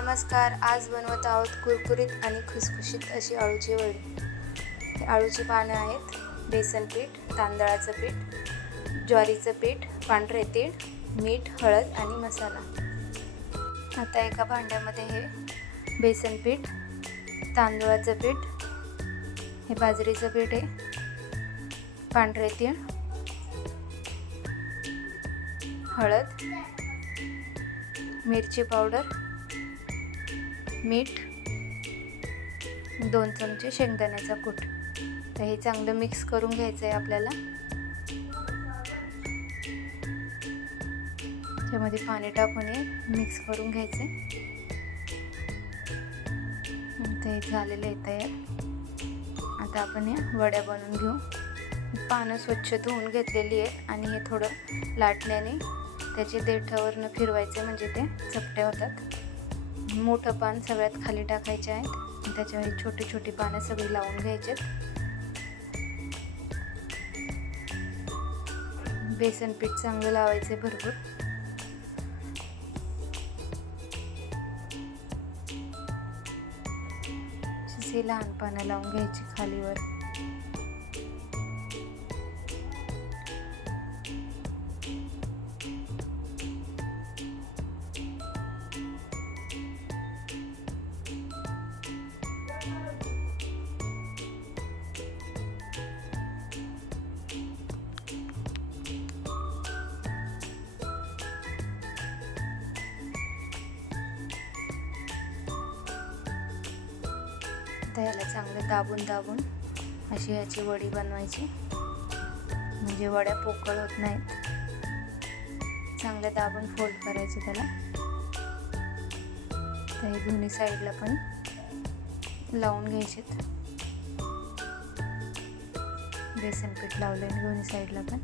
नमस्कार. आज बनवत आहोत कुरकुरीत आणि खुसखुशीत अशी अळूची वडी. अळूची पानं आहेत, बेसन पीठ, तांदळाचं पीठ, ज्वारीचं पीठ, पांढरे तीळ, मीठ, हळद आणि मसाला. आता एका भांड्यामध्ये हे बेसन पीठ, तांदळाचं पीठ, हे बाजरीचं पीठ आहे, पांढरे तीळ, हळद, मिरची पावडर, मीठ, 2 चमचे शेंगदाण्याचा कूट. तर हे चांगलं मिक्स करून घ्यायचं आहे आपल्याला. त्यामध्ये पाणी टाकून मिक्स करून घ्यायचं. आता हे झालेलं आहे तयार. आता आपण या वड्या बनवून घेऊ. पानं स्वच्छ धुवून घेतलेली आहेत आणि हे थोडं लाटण्याने त्याचे देठावरनं फिरवायचे, म्हणजे ते चपटे होतात. मोठं पान सगळ्यात खाली टाकायचे आहेत, त्याच्यावर छोटी छोटी पानं सगळी लावून घ्यायचे. बेसन पीठ चांगलं लावायचे भरपूर. असे लहान पानं लावून घ्यायची खालीवर. याला चांगलं दाबून दाबून अशी याची वडी बनवायची, म्हणजे वड्या पोकळ होत नाहीत. चांगलं दाबून फोल्ड करायचं त्याला. तर हे दोन्ही साईडला पण लावून घ्यायचे. बेसन पीठ लावलं दोन्ही साईडला पण.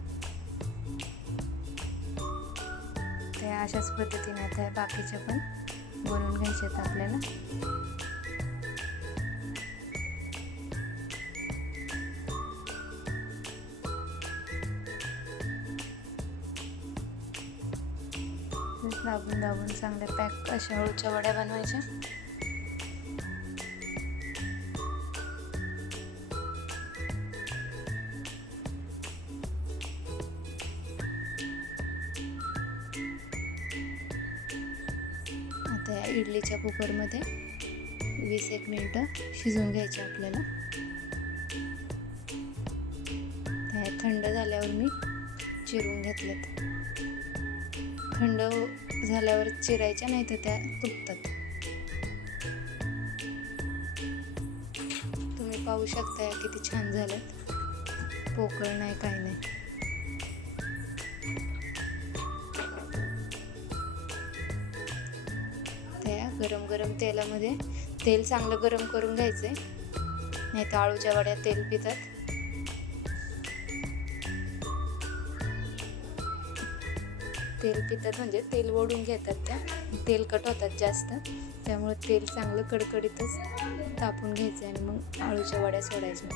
ते अशाच पद्धतीने आता बाकीचे पण बनवून घ्यायचे आहेत आपल्याला. दाबून दाबून चांगल्या पॅक अशा अळूच्या वड्या बनवायच्या. आता या इडलीच्या कुकरमध्ये 20-1 मिनिटं शिजवून घ्यायचे आपल्याला. त्या थंड झाल्यावर मी चिरून घेतलेत. थंड झाल्यावर चिरायच्या, नाही तर त्या तुटतात. तुम्ही पाहू शकता किती छान झाल्यात, पोकळ नाही, काय नाही. त्या गरम गरम तेलामध्ये तेल चांगलं गरम करून घ्यायचंय, नाही तर अळूच्या वड्या तेल पितात. तेल पितात म्हणजे तेल ओढून घेतात, त्या तेलकट होतात जास्त. त्यामुळे तेल चांगलं कडकडीतच तापून घ्यायचं आणि मग अळूच्या वड्या सोडायच्या.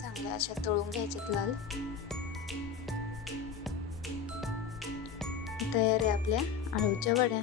चांगल्या अशा तळून घ्यायच्यात लाल. तयार आहे आपल्या अळूच्या वड्या.